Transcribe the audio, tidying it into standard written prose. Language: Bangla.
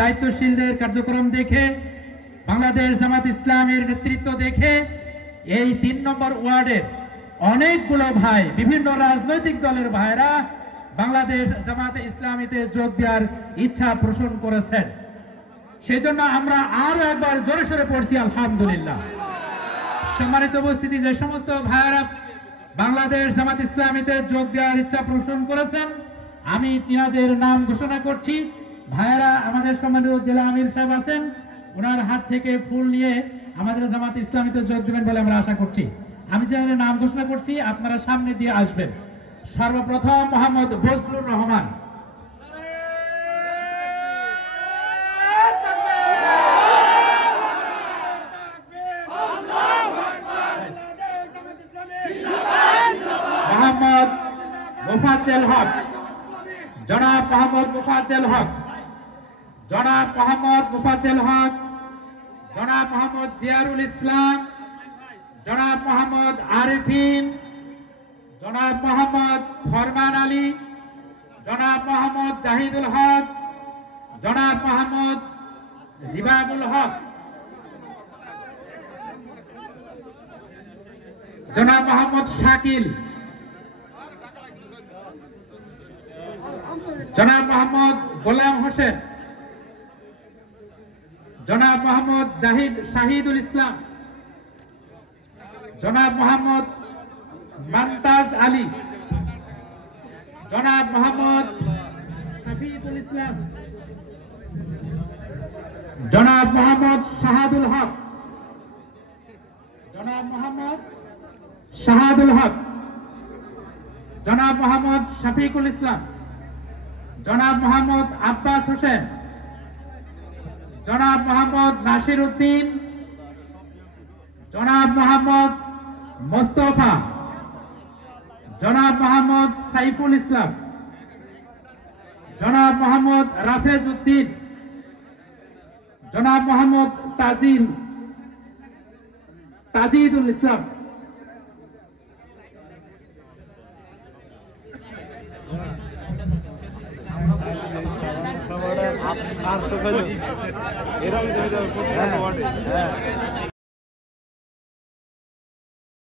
দায়িত্বশীলদের কার্যক্রম দেখে, বাংলাদেশ জামাত ইসলামের নেতৃত্ব দেখে এই ৩ নম্বর ওয়ার্ডের অনেকগুলো ভাই, বিভিন্ন রাজনৈতিক দলের ভাইরা বাংলাদেশ জামাতে ইসলামীতে যোগ দেওয়ার ইচ্ছা পোষণ করেছেন। সেজন্য আমরা আরো একবার জোরে সোরে পড়ছি আলহামদুলিল্লাহ। সম্মানিত উপস্থিতি, যে সমস্ত ভাইরা বাংলাদেশ জামাত ইসলামীতে যোগ দেওয়ার ইচ্ছা পোষণ করেছেন, আমি তিনাদের নাম ঘোষণা করছি। ভাইরা আমাদের সম্মানিত জেলা আমির সাহেব আছেন, ওনার হাত থেকে ফুল নিয়ে আমাদের জামাত ইসলামীতে যোগ দেবেন বলে আমরা আশা করছি। আমি যাদের নাম ঘোষণা করছি আপনারা সামনে দিয়ে আসবেন। সর্বপ্রথম মোহাম্মদ বজলুর রহমান, মোহাম্মদ মুফাজ্জল হক, জনাব মোহাম্মদ মুফাজ্জল হক, জনাব মোহাম্মদ মুফাজ্জল হক, জনাব মোহাম্মদ জিয়ারুল ইসলাম, জনাব মোহাম্মদ আরিফিন, জনাব মোহাম্মদ ফরমান আলী, জনাব মোহাম্মদ জাহিদুল হক, জনাব মোহাম্মদ রিবাবুল হক, জনাব মোহাম্মদ শাকিল, জনাব মোহাম্মদ গোলাম হোসেন, জনাব মোহাম্মদ শাহিদুল ইসলাম, জনাব মোহাম্মদ মান্তাজ আলী, জনাব মোহাম্মদ শফিকুল ইসলাম, জনাব মোহাম্মদ শাহাদুল হক, জনাব মোহাম্মদ শাহাদুল হক, জনাব মোহাম্মদ শফিকুল ইসলাম, জনাব মোহাম্মদ আব্বাস হোসেন, জনাব মোহাম্মদ নাসির উদ্দিন, জনাব মোহাম্মদ মোস্তফা, জনাব মোহাম্মদ সাইফুল ইসলাম, জনাব মোহাম্মদ রাফেজ উদ্দিন, জনাব মোহাম্মদ তাজিদুল ইসলাম, এরকম